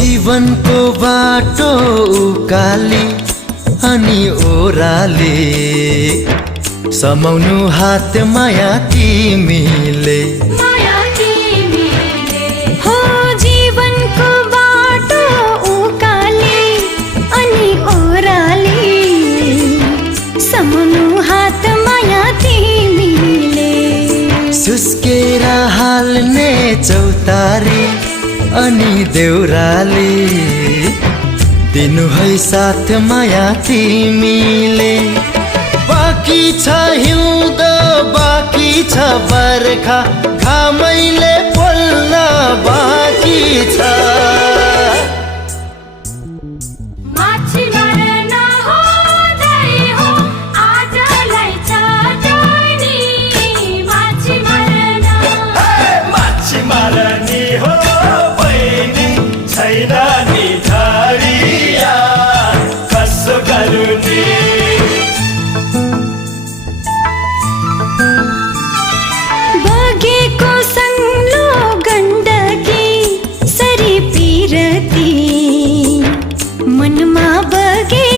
जीवनको बाटो उकाली अनि ओराले समाउनु हात माया तिमीले हो जीवनको बाटो उकाली अनि ओराली समाउनु हात माया तिमीले सुस्केर हाल्ने चौतारी अनि देउराली दिनु है साथ माया तिमीले बाँकी छ हिउँदो बाँकी छ बर्खा घामैले बोल्न बाँकी छ बगेको संगलो गण्डकी सरी पिरती